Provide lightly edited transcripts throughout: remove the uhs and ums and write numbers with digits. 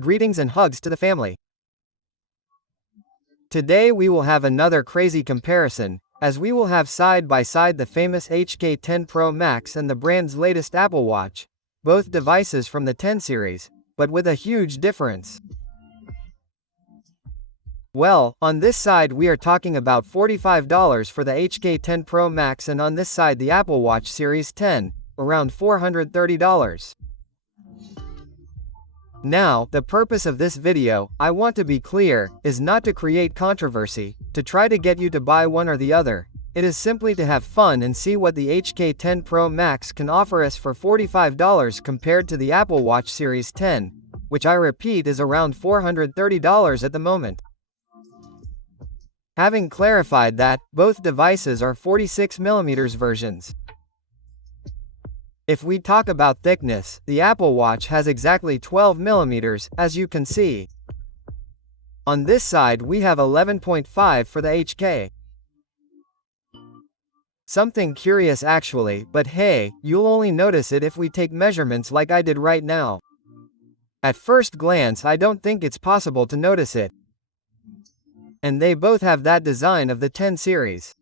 Greetings and hugs to the family. Today we will have another crazy comparison, as we will have side by side the famous HK10 Pro Max and the brand's latest Apple Watch, both devices from the 10 series, but with a huge difference. Well, on this side we are talking about $45 for the HK10 Pro Max, and on this side the Apple Watch Series 10, around $430. Now, the purpose of this video, I want to be clear, is not to create controversy, to try to get you to buy one or the other. It is simply to have fun and see what the HK10 Pro Max can offer us for $45 compared to the Apple Watch Series 10, which I repeat is around $430 at the moment. Having clarified that, both devices are 46mm versions. If we talk about thickness, the Apple Watch has exactly 12mm, as you can see. On this side we have 11.5 for the HK. Something curious actually, but hey, you'll only notice it if we take measurements like I did right now. At first glance I don't think it's possible to notice it. And they both have that design of the 10 series.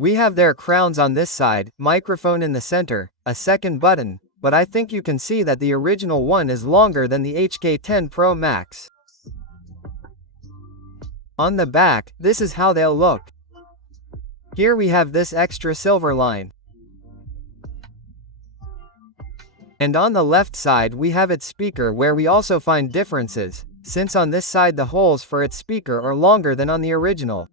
We have their crowns on this side, microphone in the center, a second button, but I think you can see that the original one is longer than the HK10 Pro Max. On the back, this is how they'll look. Here we have this extra silver line. And on the left side we have its speaker, where we also find differences, since on this side the holes for its speaker are longer than on the original.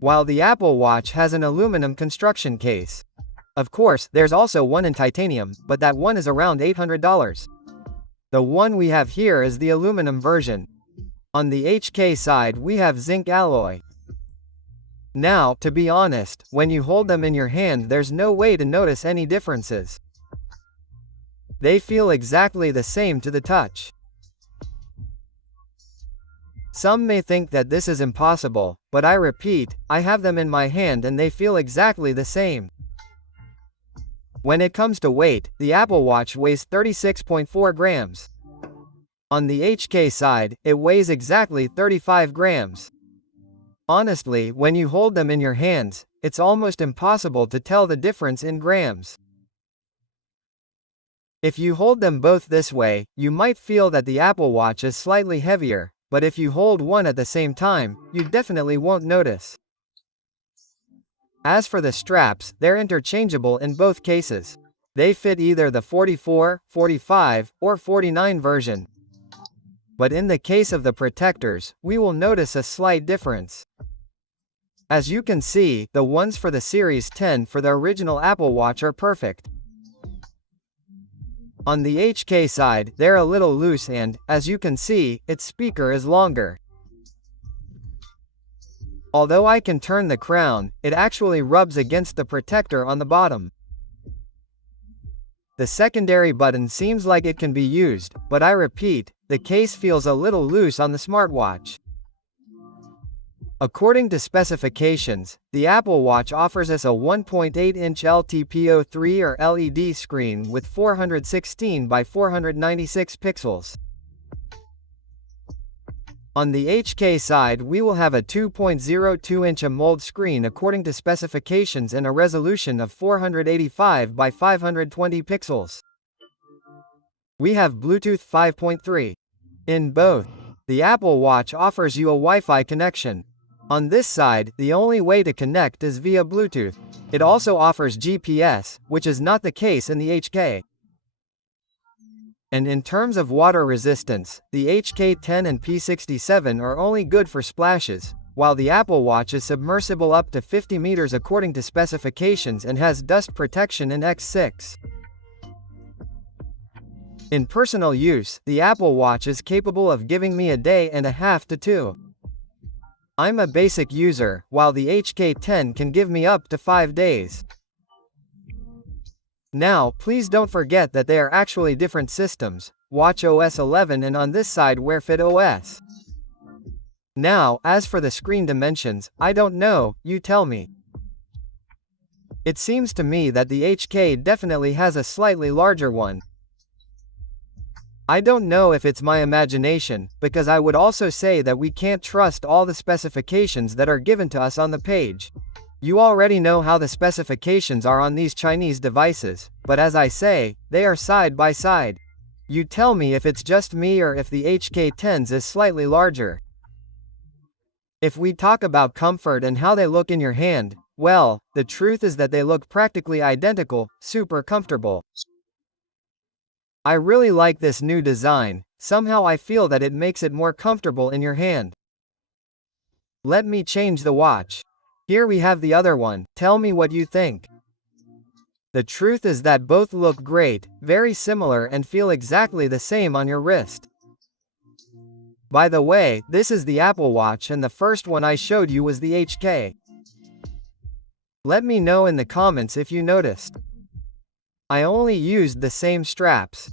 While the Apple Watch has an aluminum construction case. Of course, there's also one in titanium, but that one is around $800. The one we have here is the aluminum version. On the HK side we have zinc alloy. Now, to be honest, when you hold them in your hand there's no way to notice any differences. They feel exactly the same to the touch. Some may think that this is impossible, but I repeat, I have them in my hand and they feel exactly the same. When it comes to weight, the Apple Watch weighs 36.4 grams. On the HK side, it weighs exactly 35 grams. Honestly, when you hold them in your hands, it's almost impossible to tell the difference in grams. If you hold them both this way, you might feel that the Apple Watch is slightly heavier, but if you hold one at the same time, you definitely won't notice. As for the straps, they're interchangeable in both cases. They fit either the 44, 45, or 49 version. But in the case of the protectors, we will notice a slight difference. As you can see, the ones for the Series 10 for the original Apple Watch are perfect. On the HK side, they're a little loose and, as you can see, its speaker is longer. Although I can turn the crown, it actually rubs against the protector on the bottom. The secondary button seems like it can be used, but I repeat, the case feels a little loose on the smartwatch. According to specifications, the Apple Watch offers us a 1.8-inch LTPO3 or LED screen with 416 by 496 pixels. On the HK side we will have a 2.02-inch AMOLED screen according to specifications and a resolution of 485 by 520 pixels. We have Bluetooth 5.3. In both, the Apple Watch offers you a Wi-Fi connection. On this side, the only way to connect is via Bluetooth. It also offers GPS, which is not the case in the HK. And in terms of water resistance, the HK10 and P67 are only good for splashes, while the Apple Watch is submersible up to 50 meters according to specifications and has dust protection in X6. In personal use, the Apple Watch is capable of giving me a day and a half to 2. I'm a basic user, while the HK10 can give me up to 5 days. Now, please don't forget that they are actually different systems, watchOS 11 and on this side Wear Fit OS. Now, as for the screen dimensions, I don't know, you tell me. It seems to me that the HK definitely has a slightly larger one. I don't know if it's my imagination, because I would also say that we can't trust all the specifications that are given to us on the page. You already know how the specifications are on these Chinese devices, but as I say, they are side by side. You tell me if it's just me or if the HK10s is slightly larger. If we talk about comfort and how they look in your hand, well, the truth is that they look practically identical, super comfortable. I really like this new design, somehow I feel that it makes it more comfortable in your hand. Let me change the watch. Here we have the other one, tell me what you think. The truth is that both look great, very similar and feel exactly the same on your wrist. By the way, this is the Apple Watch and the first one I showed you was the HK. Let me know in the comments if you noticed. I only used the same straps.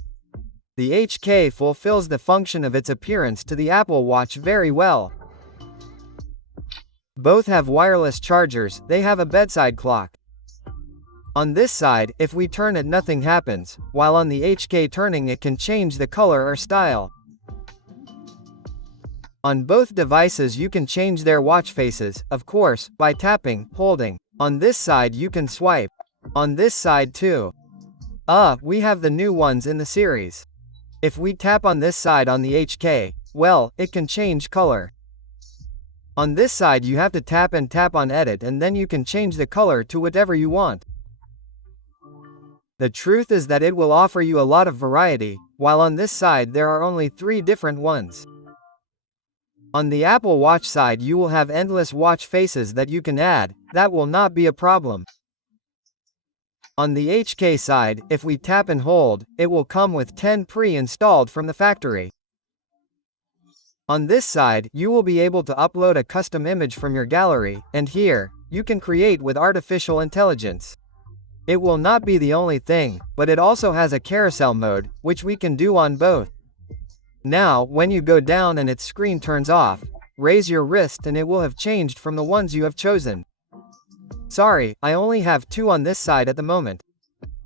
The HK fulfills the function of its appearance to the Apple Watch very well. Both have wireless chargers, they have a bedside clock. On this side, if we turn it nothing happens, while on the HK turning it can change the color or style. On both devices you can change their watch faces, of course, by tapping, holding. On this side you can swipe. On this side too. We have the new ones in the series. If we tap on this side on the HK, well, it can change color. On this side you have to tap on edit and then you can change the color to whatever you want. The truth is that it will offer you a lot of variety, while on this side there are only 3 different ones. On the Apple Watch side you will have endless watch faces that you can add, that will not be a problem. On the HK side, if we tap and hold, it will come with 10 pre-installed from the factory. On this side, you will be able to upload a custom image from your gallery, and here, you can create with artificial intelligence. It will not be the only thing, but it also has a carousel mode, which we can do on both. Now, when you go down and its screen turns off, raise your wrist and it will have changed from the ones you have chosen. Sorry, I only have 2 on this side at the moment.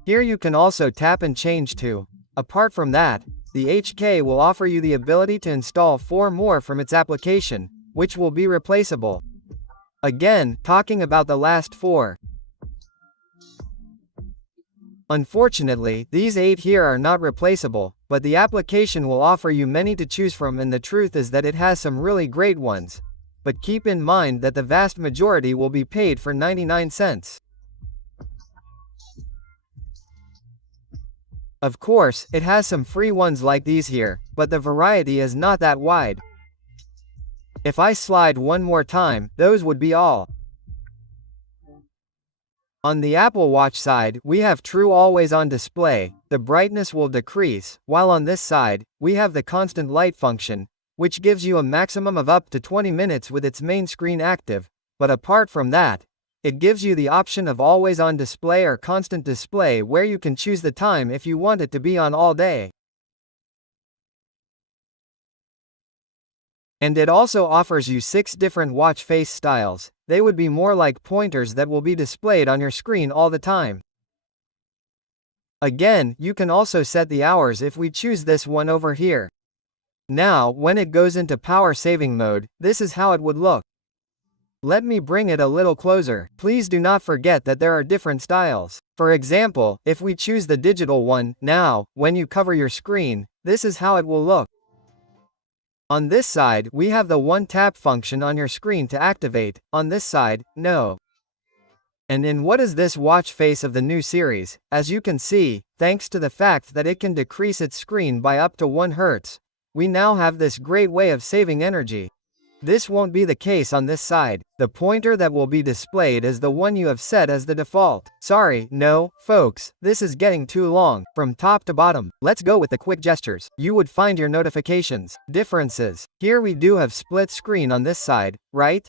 Here you can also tap and change to. Apart from that, the HK will offer you the ability to install 4 more from its application, which will be replaceable. Again, talking about the last 4. Unfortunately, these 8 here are not replaceable, but the application will offer you many to choose from and the truth is that it has some really great ones. But keep in mind that the vast majority will be paid for 99 cents. Of course, it has some free ones like these here, but the variety is not that wide. If I slide one more time, those would be all. On the Apple Watch side, we have true always-on display, the brightness will decrease, while on this side, we have the constant light function, which gives you a maximum of up to 20 minutes with its main screen active, but apart from that, it gives you the option of always-on display or constant display where you can choose the time if you want it to be on all day. And it also offers you 6 different watch face styles. They would be more like pointers that will be displayed on your screen all the time. Again, you can also set the hours if we choose this one over here. Now, when it goes into power saving mode, this is how it would look. Let me bring it a little closer. Please do not forget that there are different styles. For example, if we choose the digital one, now, when you cover your screen, this is how it will look. On this side, we have the one tap function on your screen to activate, on this side, no. And in what is this watch face of the new series, as you can see, thanks to the fact that it can decrease its screen by up to 1 Hz, we now have this great way of saving energy. This won't be the case on this side. The pointer that will be displayed is the one you have set as the default. Sorry, no, folks, this is getting too long. From top to bottom, let's go with the quick gestures. You would find your notifications. Differences. Here we do have split screen on this side, right?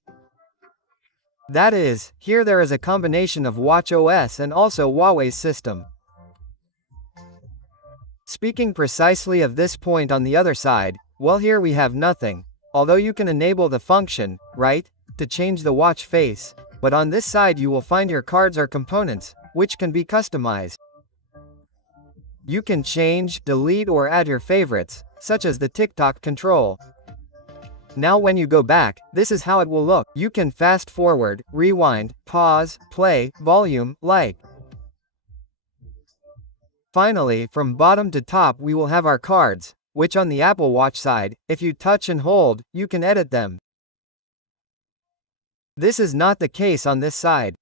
That is, here there is a combination of watchOS and also Huawei's system. Speaking precisely of this point on the other side, well, here we have nothing. Although you can enable the function, right, to change the watch face, But on this side you will find your cards or components, which can be customized. You can change, delete or add your favorites, such as the TikTok control. Now when you go back, this is how it will look. You can fast forward, rewind, pause, play, volume, like. Finally, from bottom to top we will have our cards, which on the Apple Watch side, if you touch and hold, you can edit them. This is not the case on this side.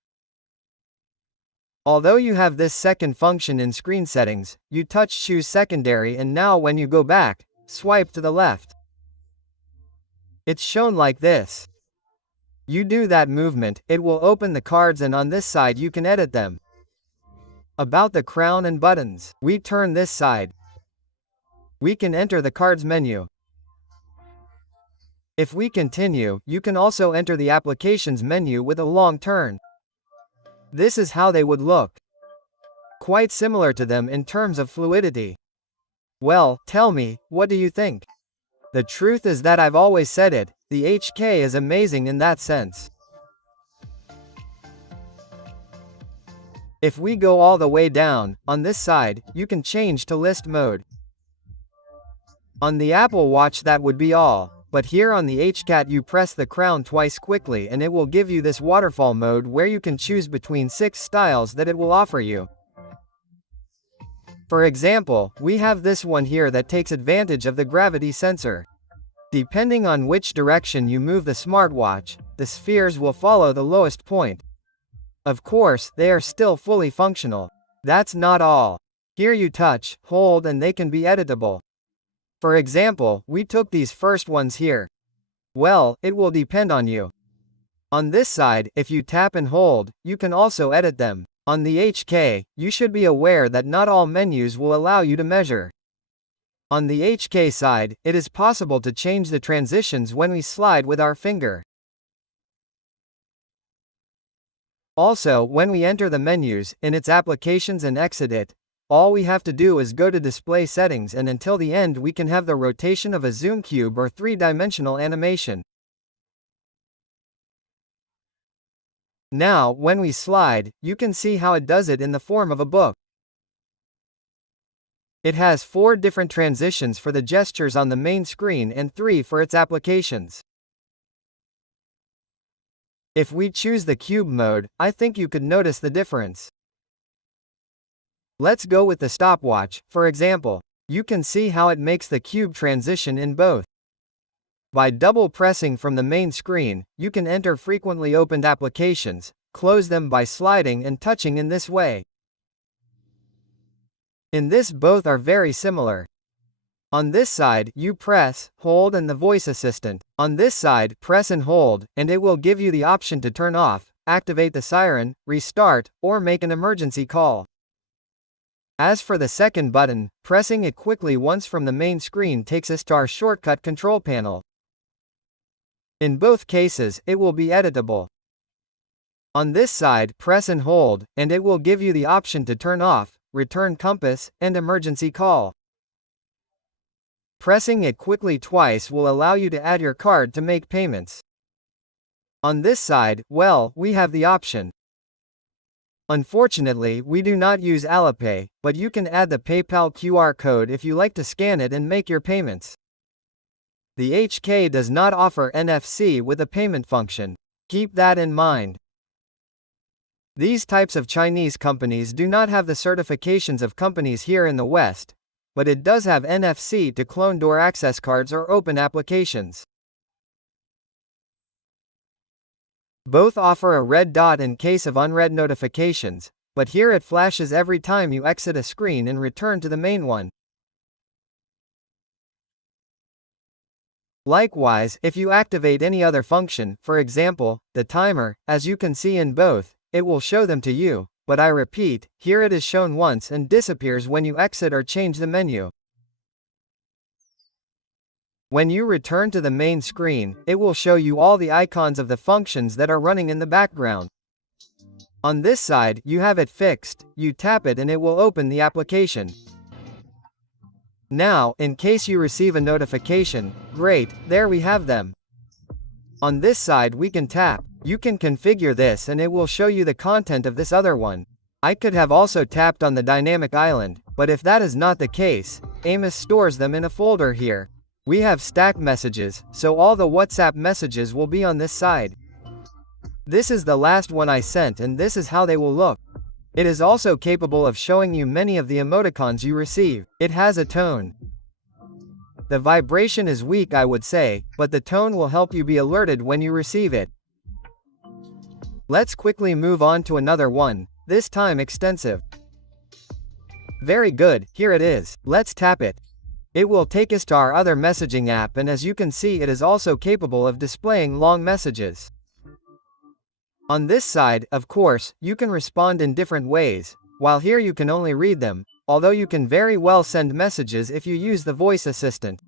Although you have this second function in screen settings, you touch choose secondary and now when you go back, swipe to the left. It's shown like this. You do that movement, it will open the cards and on this side you can edit them. About the crown and buttons, we turn this side. We can enter the cards menu. If we continue, you can also enter the applications menu with a long turn. This is how they would look. Quite similar to them in terms of fluidity. Well, tell me, what do you think? The truth is that I've always said it, the HK is amazing in that sense. If we go all the way down, on this side, you can change to list mode. On the Apple Watch that would be all, but here on the HCAT you press the crown twice quickly and it will give you this waterfall mode where you can choose between 6 styles that it will offer you. For example, we have this one here that takes advantage of the gravity sensor. Depending on which direction you move the smartwatch, the spheres will follow the lowest point. Of course, they are still fully functional. That's not all. Here you touch, hold and they can be editable. For example, we took these first ones here. Well, it will depend on you. On this side, if you tap and hold, you can also edit them. On the HK, you should be aware that not all menus will allow you to measure. On the HK side, it is possible to change the transitions when we slide with our finger. Also, when we enter the menus, in its applications and exit it, all we have to do is go to display settings and until the end we can have the rotation of a zoom cube or 3-dimensional animation. Now, when we slide, you can see how it does it in the form of a book. It has 4 different transitions for the gestures on the main screen and 3 for its applications. If we choose the cube mode, I think you could notice the difference. Let's go with the stopwatch, for example. You can see how it makes the cube transition in both. By double pressing from the main screen, you can enter frequently opened applications, close them by sliding and touching in this way. In this both are very similar. On this side, you press, hold and the voice assistant. On this side, press and hold, and it will give you the option to turn off, activate the siren, restart, or make an emergency call. As for the second button, pressing it quickly once from the main screen takes us to our shortcut control panel. In both cases, it will be editable. On this side, press and hold, and it will give you the option to turn off, return compass, and emergency call. Pressing it quickly twice will allow you to add your card to make payments. On this side, well, we have the option. Unfortunately, we do not use Alipay, but you can add the PayPal QR code if you like to scan it and make your payments. The HK does not offer NFC with a payment function. Keep that in mind. These types of Chinese companies do not have the certifications of companies here in the West, but it does have NFC to clone door access cards or open applications. Both offer a red dot in case of unread notifications, but here it flashes every time you exit a screen and return to the main one. Likewise, if you activate any other function, for example, the timer, as you can see in both, it will show them to you, but I repeat, here it is shown once and disappears when you exit or change the menu. When you return to the main screen, it will show you all the icons of the functions that are running in the background. On this side, you have it fixed, you tap it and it will open the application. Now, in case you receive a notification, great, there we have them. On this side we can tap, You can configure this and it will show you the content of this other one. I could have also tapped on the dynamic island, but if that is not the case, Amos stores them in a folder here. We have stacked messages, so all the WhatsApp messages will be on this side. This is the last one I sent and this is how they will look. It is also capable of showing you many of the emoticons you receive. It has a tone. The vibration is weak, I would say, but the tone will help you be alerted when you receive it. Let's quickly move on to another one, this time extensive. Very good, here it is. Let's tap it. It will take us to our other messaging app, and as you can see it is also capable of displaying long messages. On this side, of course, you can respond in different ways, while here you can only read them, although you can very well send messages if you use the voice assistant.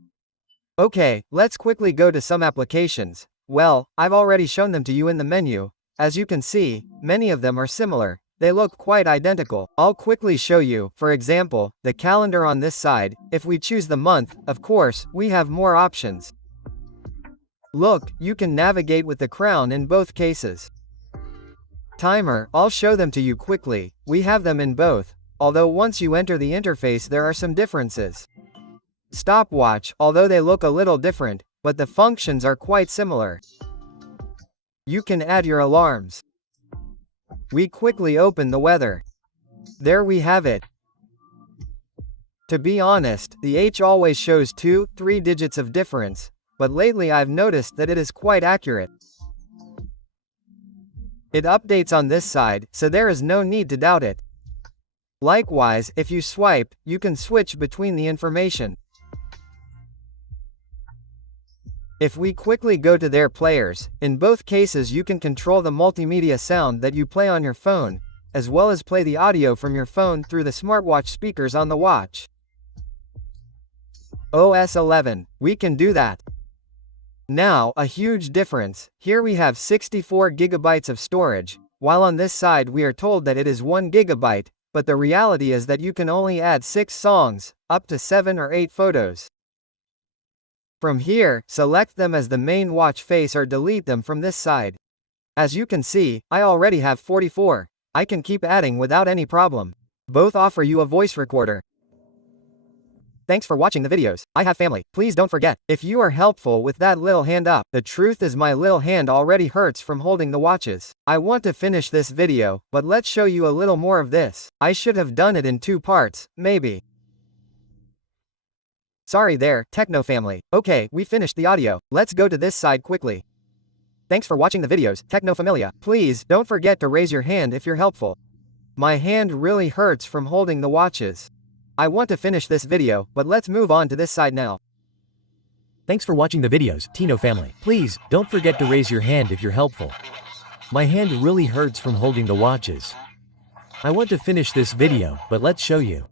Okay, let's quickly go to some applications. Well, I've already shown them to you in the menu. As you can see, many of them are similar. They look quite identical. I'll quickly show you, for example, the calendar on this side. If we choose the month, of course, we have more options. Look, you can navigate with the crown in both cases. Timer, I'll show them to you quickly. We have them in both, although once you enter the interface there are some differences. Stopwatch, although they look a little different, but the functions are quite similar. You can add your alarms. We quickly open the weather. There we have it. To be honest, the H always shows 2-3 digits of difference, but lately I've noticed that it is quite accurate. It updates on this side, so there is no need to doubt it. Likewise, if you swipe, you can switch between the information. If we quickly go to their players, in both cases you can control the multimedia sound that you play on your phone, as well as play the audio from your phone through the smartwatch speakers on the watch. OS 11, we can do that. Now, a huge difference. Here we have 64 gigabytes of storage, while on this side we are told that it is 1 gigabyte, but the reality is that you can only add 6 songs, up to 7 or 8 photos. From here, select them as the main watch face or delete them from this side. As you can see, I already have 44. I can keep adding without any problem. Both offer you a voice recorder. Thanks for watching the videos. I have family. Please don't forget, if you are helpful with that little hand up. The truth is my little hand already hurts from holding the watches. I want to finish this video, but let's show you a little more of this. I should have done it in 2 parts, maybe. Sorry there, Techno family. Okay, we finished the audio. Let's go to this side quickly. Thanks for watching the videos, Techno Familia. Please, don't forget to raise your hand if you're helpful. My hand really hurts from holding the watches. I want to finish this video, but let's move on to this side now. Thanks for watching the videos, Tino family. Please, don't forget to raise your hand if you're helpful. My hand really hurts from holding the watches. I want to finish this video, but let's show you.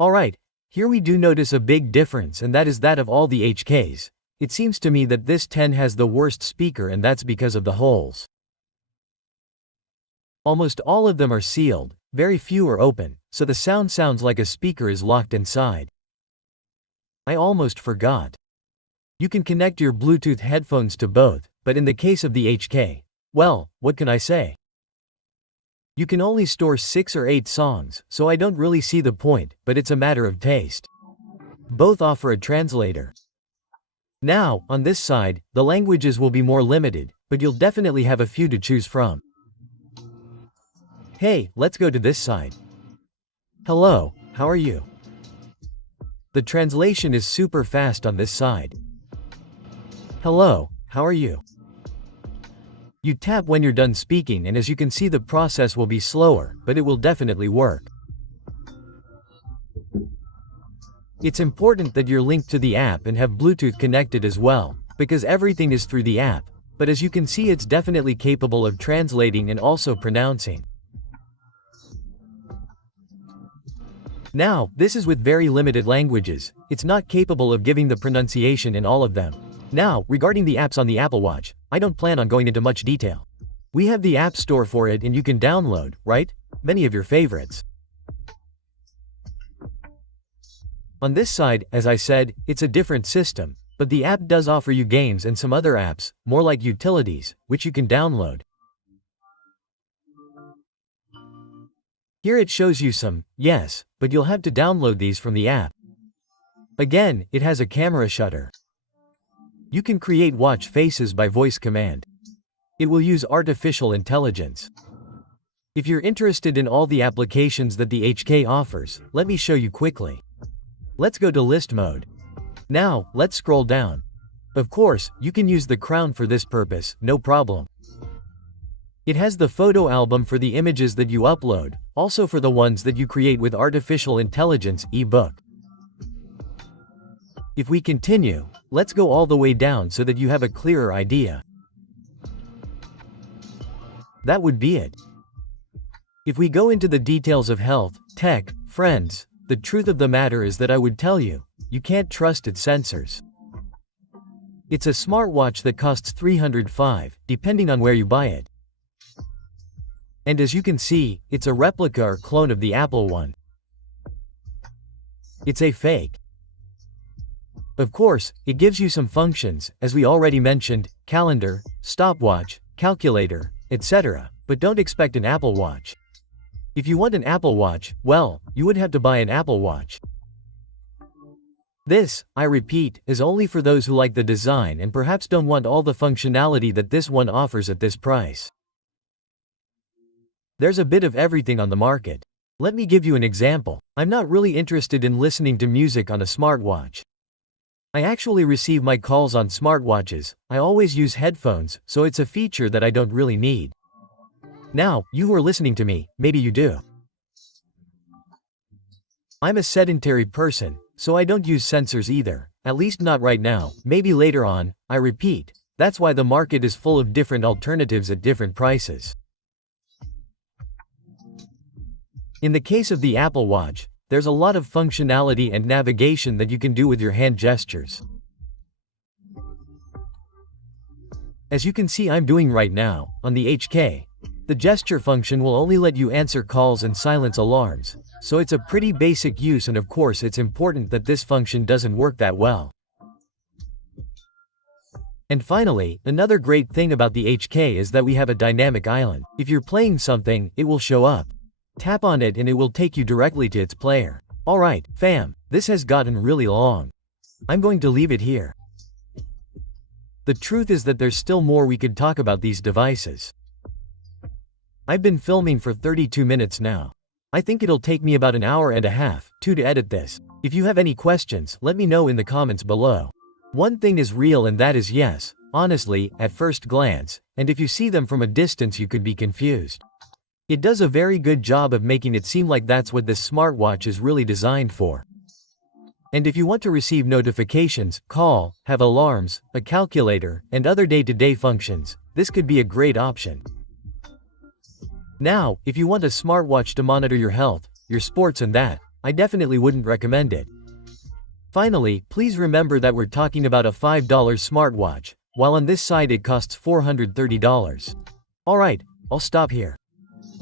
Alright, here we do notice a big difference, and that is that of all the HKs. It seems to me that this 10 has the worst speaker, and that's because of the holes. Almost all of them are sealed, very few are open, so the sound sounds like a speaker is locked inside. I almost forgot. You can connect your Bluetooth headphones to both, but in the case of the HK, well, what can I say? You can only store 6 or 8 songs, so I don't really see the point, but it's a matter of taste. Both offer a translator. Now, on this side, the languages will be more limited, but you'll definitely have a few to choose from. Hey, let's go to this side. Hello, how are you? The translation is super fast on this side. Hello, how are you? You tap when you're done speaking, and as you can see the process will be slower, but it will definitely work. It's important that you're linked to the app and have Bluetooth connected as well, because everything is through the app, but as you can see it's definitely capable of translating and also pronouncing. Now, this is with very limited languages. It's not capable of giving the pronunciation in all of them. Now, regarding the apps on the Apple Watch, I don't plan on going into much detail. We have the App Store for it and you can download, right? Many of your favorites. On this side, as I said, it's a different system. But the app does offer you games and some other apps, more like utilities, which you can download. Here it shows you some, yes, but you'll have to download these from the app. Again, it has a camera shutter. You can create watch faces by voice command. It will use artificial intelligence. If you're interested in all the applications that the HK offers, let me show you quickly. Let's go to list mode. Now, let's scroll down. Of course, you can use the crown for this purpose, no problem. It has the photo album for the images that you upload, also for the ones that you create with artificial intelligence ebook. If we continue, let's go all the way down so that you have a clearer idea. That would be it. If we go into the details of health, tech, friends, the truth of the matter is that I would tell you, you can't trust its sensors. It's a smartwatch that costs $305, depending on where you buy it. And as you can see, it's a replica or clone of the Apple one. It's a fake. Of course, it gives you some functions, as we already mentioned, calendar, stopwatch, calculator, etc., but don't expect an Apple Watch. If you want an Apple Watch, well, you would have to buy an Apple Watch. This, I repeat, is only for those who like the design and perhaps don't want all the functionality that this one offers at this price. There's a bit of everything on the market. Let me give you an example. I'm not really interested in listening to music on a smartwatch. I actually receive my calls on smartwatches. I always use headphones, so it's a feature that I don't really need. Now, you who are listening to me, maybe you do. I'm a sedentary person, so I don't use sensors either, at least not right now, maybe later on. I repeat, that's why the market is full of different alternatives at different prices. In the case of the Apple Watch, there's a lot of functionality and navigation that you can do with your hand gestures. As you can see I'm doing right now, on the HK, the gesture function will only let you answer calls and silence alarms, so it's a pretty basic use, and of course it's important that this function doesn't work that well. And finally, another great thing about the HK is that we have a dynamic island. If you're playing something, it will show up. Tap on it and it will take you directly to its player. Alright, fam, this has gotten really long. I'm going to leave it here. The truth is that there's still more we could talk about these devices. I've been filming for 32 minutes now. I think it'll take me about an hour and a half, to edit this. If you have any questions, let me know in the comments below. One thing is real, and that is yes, honestly, at first glance, and if you see them from a distance you could be confused. It does a very good job of making it seem like that's what this smartwatch is really designed for. And if you want to receive notifications, call, have alarms, a calculator, and other day-to-day functions, this could be a great option. Now, if you want a smartwatch to monitor your health, your sports and that, I definitely wouldn't recommend it. Finally, please remember that we're talking about a $5 smartwatch, while on this side it costs $430. Alright, I'll stop here.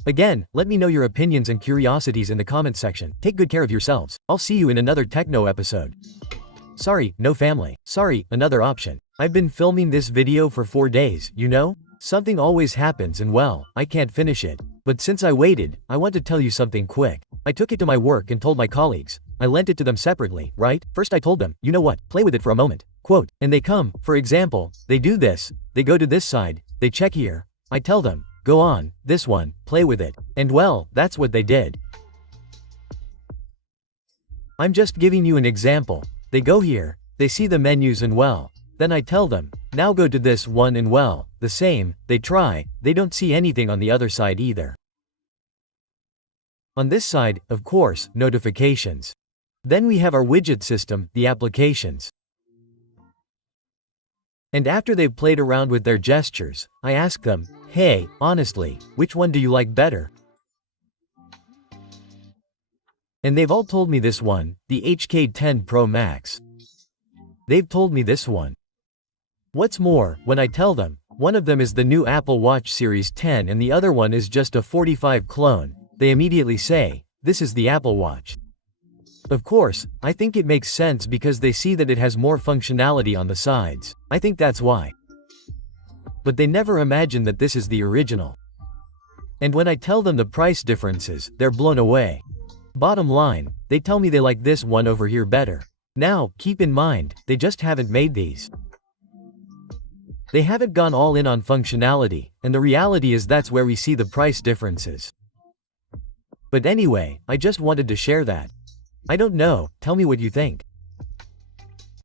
Again, let me know your opinions and curiosities in the comment section. Take good care of yourselves. I'll see you in another techno episode. Sorry, no family. Sorry, another option. I've been filming this video for 4 days, you know? Something always happens and well, I can't finish it. But since I waited, I want to tell you something quick. I took it to my work and told my colleagues. I lent it to them separately, right? First I told them, you know what, play with it for a moment. Quote, and they come, for example, they do this, they go to this side, they check here. I tell them, go on, this one, play with it. And well, that's what they did. I'm just giving you an example. They go here, they see the menus and well, then I tell them, now go to this one and well, the same, they try, they don't see anything on the other side either. On this side, of course, notifications. Then we have our widget system, the applications. And after they've played around with their gestures, I ask them, hey, honestly, which one do you like better? And they've all told me this one, the HK10 Pro Max. They've told me this one. What's more, when I tell them, one of them is the new Apple Watch Series 10 and the other one is just a 45 clone, they immediately say, this is the Apple Watch. Of course, I think it makes sense because they see that it has more functionality on the sides. I think that's why. But they never imagine that this is the original. And when I tell them the price differences, they're blown away. Bottom line, they tell me they like this one over here better. Now, keep in mind, they just haven't made these. They haven't gone all in on functionality, and the reality is that's where we see the price differences. But anyway, I just wanted to share that. I don't know, tell me what you think.